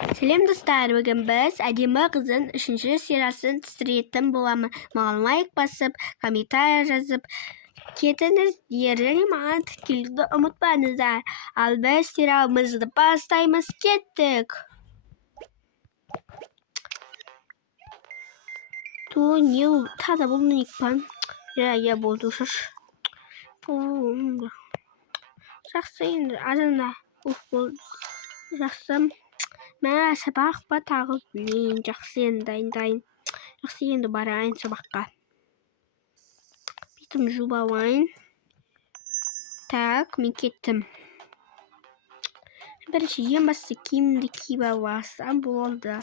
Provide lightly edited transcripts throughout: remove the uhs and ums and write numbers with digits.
Selam dostlar, bugün biz Adima Kız'ın 3. seriyasını tizdireten bolamız. Mağal like basıp, komentar yazıp, ketiniz yerleri mağal tikildi unutmayınızlar. Al biz seriyamızı başlayımız kettik. Tu niye taza bulun ikpan? Ya buldu şuş. Şahsıyım azında. Buldu. Şahsım. ما sabah batağız bilin жақсы дайындайын жақсы енді барайын сабаққа бүйтіп жуып алайын. Так, мен кеттім. Бірінші ең бастысы киімімді киіп алсам болды.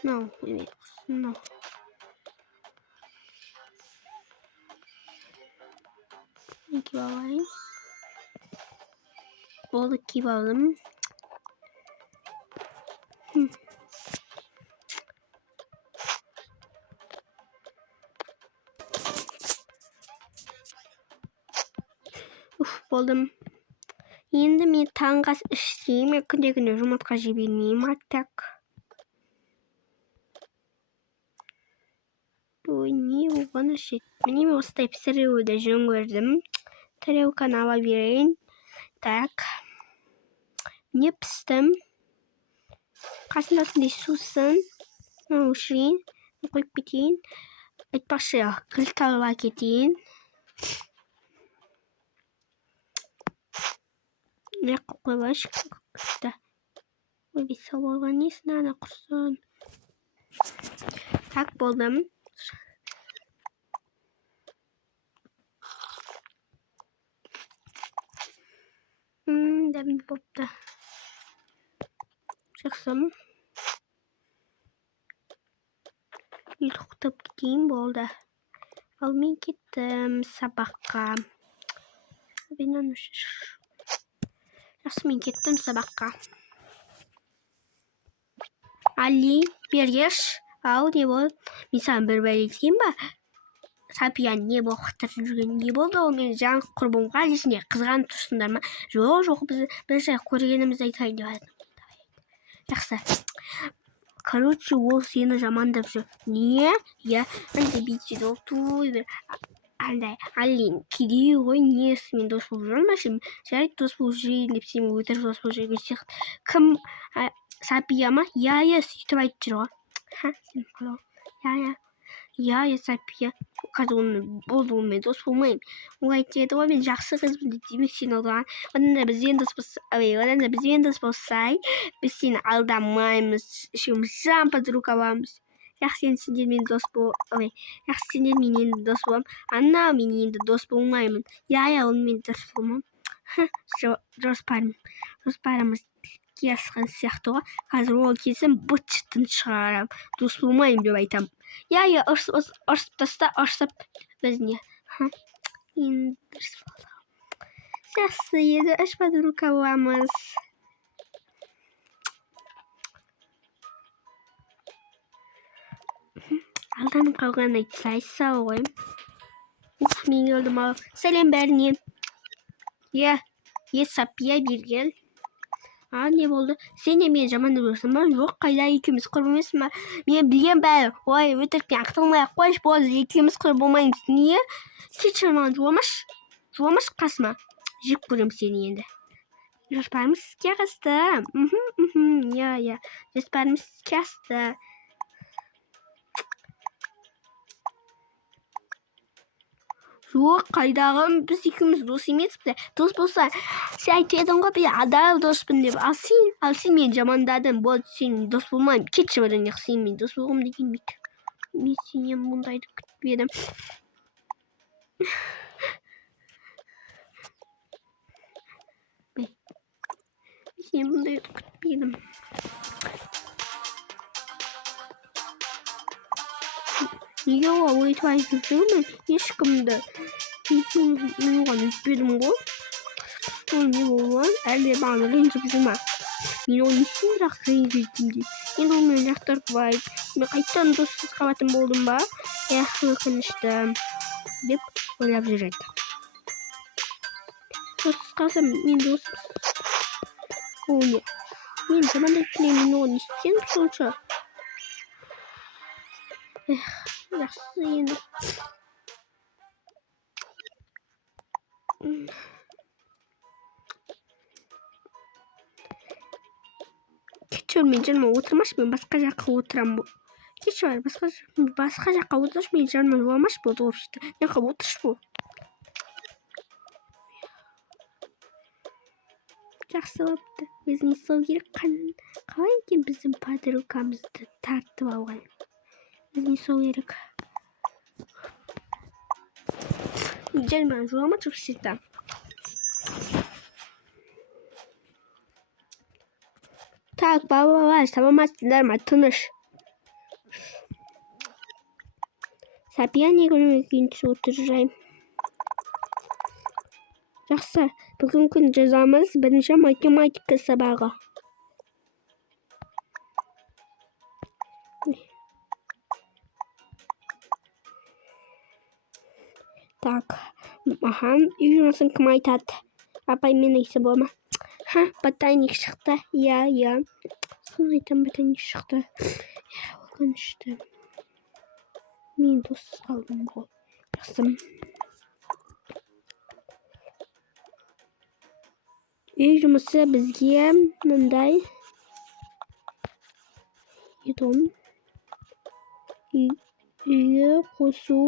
Мынау емес, мынау. Мен киіп алайын. Болды, киіп алдым. Болдым. Енді мен таңғы ас ішеймін. Күнде жұмыртқа жей бермеймін артық. Ой, не болғаны ше. Міне мен осылай пісіруді жөн көрдім. Тарелканы ала берейін. Так. Міне пістім. Қасында осындай сусын. Өшірейін. Қойып кетейін. Айтпақшы, кілт алып әкетейін. Ne koklaş da. Bir sabahlar neyse ne kursun. Tak buldum. Demin popta. Çıksam. Bir tutup gideyim bolda. Almayı gittim sabahka. Benim Jasmin kettim sabahka. Ali bir yaş al ne bol. Misal bir belirteyim ba. Sapiyan ne boqtır жүрген не болды ол мен жан құрбымға есіне қызған тұрсыңдар ма? Жоқ, біз бір жай көргенімізді айтайын деп айтдым. Жақсы. Короче, ол сені жамандап жүр. Не? Я андай бүйтеді ол туй андай алин кедей ғой, несімен дос болып жүрмеші? Жарайды, дос болып жүрейін деп сен өтірік дос болып жүрген сияқты. Кім? Сапия ма? Я сөйтіп айтып жүр ғой. Сен қалау. Я Сапия. Қазір оны болды, онымен дос болмаймын. Ол айтады ғой, мен жақсы қызбын деп демек сен алдаған. Одан да бізбен дос болсай, біз сені алдамаймыз. Үшеуміз жан подруга боламыз. Жақсы сендермен дос мен енді дос боламын. Ана мен енді дос болмаймын. Я онымен дос болмаймын. Жоспарымыз асқан сияқты ғой. Қазір ол келсем быт-шытын шығарам. Дос болмаймын деп айтам. Я ұрсып таста, ұрсып өзіне. Енді дұрыс болды. Жақсы еді, үш подруга боламыз. Алданып қалған айтса ғой. Мен келдім ал. Сәлем бәріне. Сапия бергел. Не болды? Сен де мен жаман көрсің ба? Жоқ, қайда екеуміз құрбы емеспіз ба? Мен білген бәрі. Ой, өтіріктен ақталмай қойш болды. Екеуміз құрбы болмаймыз. Не? Кешір маған жуамаш қасыма. Жек көрем сені енді. Жоспарымыз іске асты. Жоспарымыз іске асты. Жоқ, қайдағым, біз екеуміз дос емеспіз. Дос болса, сен айтып едің ғой, мен адал доспын деп. Ал сен мен жамандадың. Болды, сен дос болмаймын. Кетші одан сен мен дос болғым деген бейт. Мен сенен мұндайды күтпедім. Неге ол өйтіп айтып жүрмін? Ешкімді мен оған өтпедім ғой. Ол не болған? Әлде маған ренжіп жүрма. Мен оны ешкім бірақ ренжитім дейді. Енді ол мен жақтырып айтып, мен қайтадан доссыз қалатын болдым ба? Өкінішті деп ойлап жүреді. Доссыз қалсам мен досым. Ол не? мен жаман айтпаймын, мен оған не істедім сонша. Жақсы енді. Кетші мен жаныма отырмашы, мен басқа жаққа отырамын. Кетші бар, басқа жаққа отыршы, мен жаныма жоламашы болды вообще-то. Мен қап отыршы бұл. Жақсы болыпты. Өзіне сол керек қалай екен біздің подругамызды тартып алған. Өзіне сол керек. Жаныма жоламашы вообще-то. Так, балалар, саламатсыздар ма? Тыныш. Сапия не күніміз кейін түсіп отыржайым. Жақсы, бүгін күн жазамыз бірінші математика сабағы. Так, маған үй жұмысын кім айтады? Апай мен айтса бола ма? Ботаник шықты. Я. Соны айтам, ботаник шықты. Өкінішті. Мен доссыз қалдым ғой. Жақсы. Үй жұмысы бізге мындай. Едім. Үйі қосу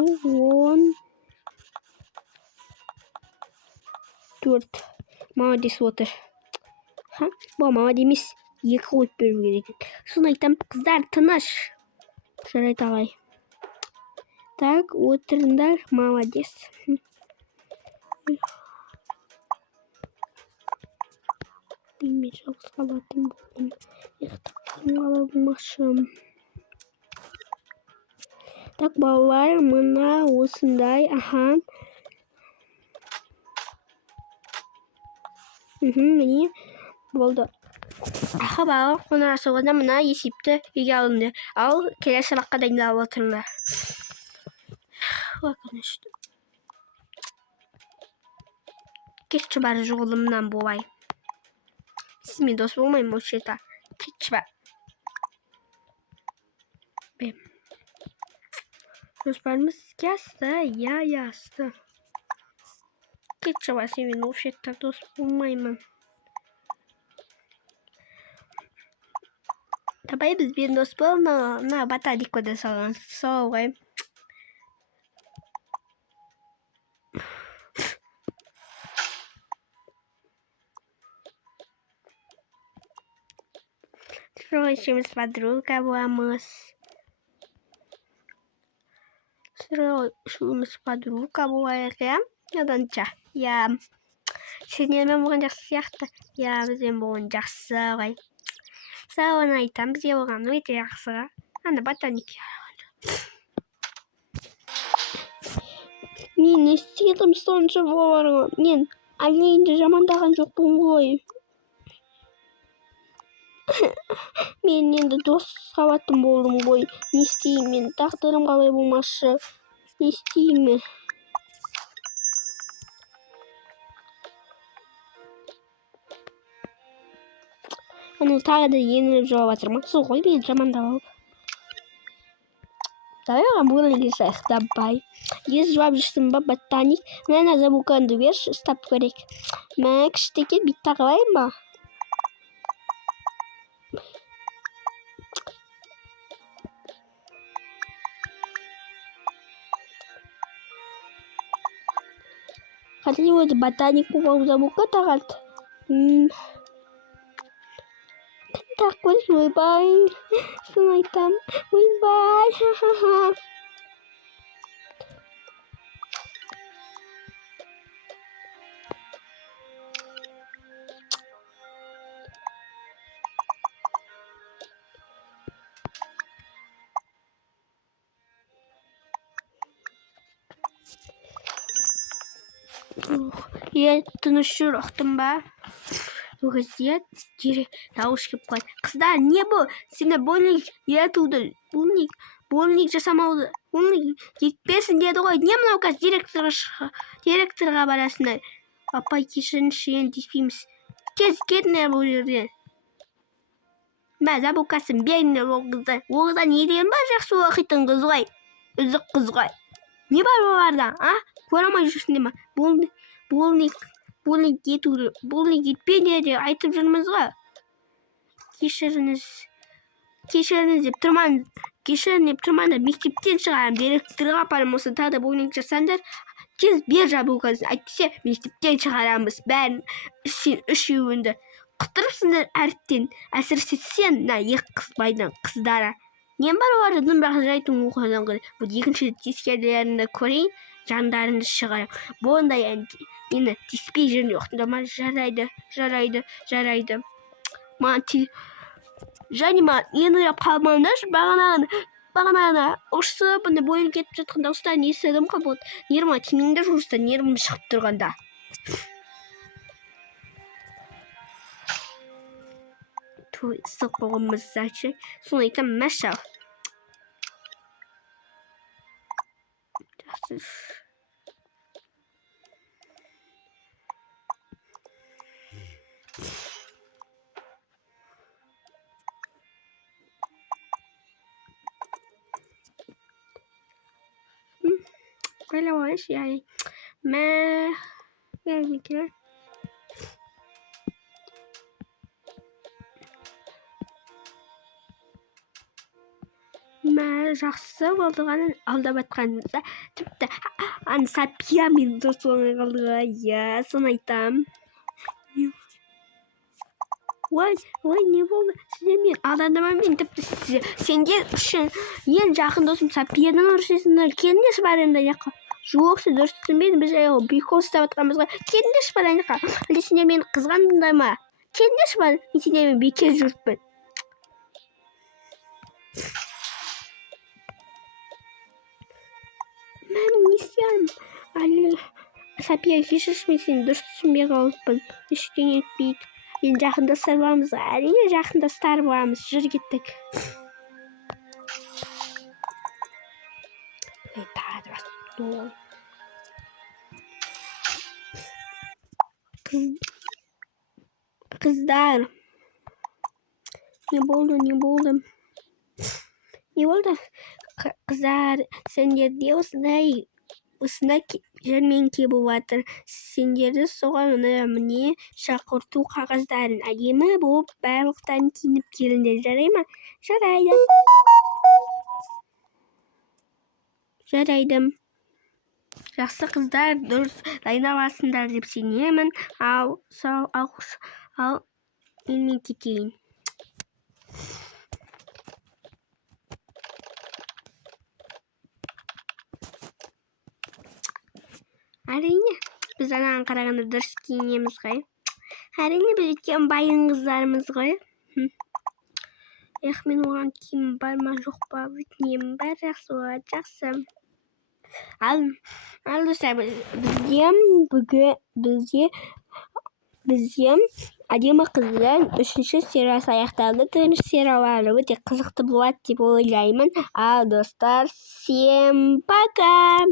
14. Молодец отыр. Бұл молодец емес. 2 қойып беру керек. Соны айтам, қыздар тыныш. Жарайды ағай. Так, отырыңдар, молодец. Мен жалғыз қалатын болдым. Қалай болмақшы. Так, балалар, мына осындай. Міне болды. Балалар, қонақ асығында мына есепті үйге алынды. Ал келесі сабаққа дайындалып отырыңдар. Өкінішті. Кетші бар жолымнан болай. Сізмен дос болмаймын вообще-то. Кетші бар. Жоспарымыз іске асты. Я асты. Кетші бар, сізмен вообще-то дос болмаймын. Давай бізбен дос бол, на ботаникода салған. Сол ғой. Срочимыз подруга боламыз. Срочимыз подруга болайық, я? Оданша. Я. Сенемен болған жақсы сияқты. Я, бізбен болған жақсы ғой. Сауын айтам, бізге болған өте жақсыға. Ана ботаник. Мен не істедім сонша боларға? Мен әлейінді жамандаған жоқпын ғой. Мен енді дос сауатын болдым ғой. Не істеймін мен? Тағдырым қалай болмашы? Не істеймін? Аны тағы да еніліп жауап атырма. Сол ғой мен жамандап алып. Давай оған бүгін келсайық, давай. Ез жауап жүрсің ба, ботаник? Мына забуканды берші, ұстап көрек. Мә, кіштекен бит тағылайын ба? Хотели өзі ботаник бұл забука тағалды. Так, ойбай. Сын айтам. Ойбай. Ха-ха-ха. Я тыныш жүр, ұқтың ба? Бұл кезде дауыс кеп қойды. Қыздар, не бұл? Сені больник етуді, больник жасамауды, больник етпесін деді ғой. Не мынау қазір директорға барасыңдар. Апай кешіріңізші, енді деспейміз. Тез кетіңдер бұл жерден. забукасын беріңдер ол қыздан. Ол қыздан не деген бар, жақсы оқитын қыз ғой, үзік қыз ғой. Не бар оларда, көре алмай жүрсіңдер ма? Буллинг етпеңдер деп айтып жүрміз ғой. Кешіріңіз деп тұрмаңдар, мектептен шығарам, директорға апарам, осы тағы да буллинг жасаңдар, тез бер жабулкасын, әйтпесе мектептен шығарамыз бәрін, сен үшеуіңді. Құтырыпсыңдар әрттен, әсіресе сен, екі байдың қыздары. Нем бар олардың бірақ жайтын оқыдан қыз. Бұл екінші тескерлеріңді көрейін, жандарыңды шығарам. Бұндай мені теспей жүрін жоқтыңдар ма? Жарайды. Және нені қалмаңдаршы, бағанағына ұрсы бұны бойын кетіп жатқанда ұстан естідім қа болды. Нерма тимеңдер жұмыста, нермім шығып тұрғанда. Sık babamız zaten. Sonra item meşal. Böyle var yani. Gelmekler. Жақсы болдығанын алдап атқанымызда тіпті Сапия мен дос болмай қалдыға, соны айтам. Ой, не болды? Сіздер мен алдандыма, мен тіпті сендер үшін ең жақын досым Сапиядан ұршысыңдар. Келіңдерші барыңдар жаққа. Жоқ, сіз дұрыс түсінбедіңіз, біз жаяу бейкол ұстап атқанымызға. Келіңдерші барың жаққа. Әлде сендер мені қызғандыңдар ма? Келіңдерші барың, мен сендермен бекер жүріппін. Мен не істеймін? Әлі Сапия кешірші, мен сені дұрыс түсінбей қалыппын. Ештеңе етпейді. Енді жақындастар боламыз, әрине жақындастар боламыз. Жүр кеттік. Қыздар, не болды? Қыздар, сендерде осындай жәрмеңке болып жатыр. Сендерді соған міне шақырту қағаздарын әдемі болып барлықтарын киініп келіңдер, жарай ма? Жарайды. Жақсы қыздар, дұрыс дайындаласыңдар деп сенемін. Ал мен кетейін. Әрине, біз анаған қарағанда дұрыс киінеміз ғой. Әрине, біз өткен байын қыздарымыз ғой. Мен оған киім бар ма, жоқ па, өтінемін, бар жақсы болады, жақсы. Ал достар, бізде әдемі қыздар 3-ші сериясы аяқталды. 4-ші сериялары өте қызықты болады деп ойлаймын. Ал достар, всем пока!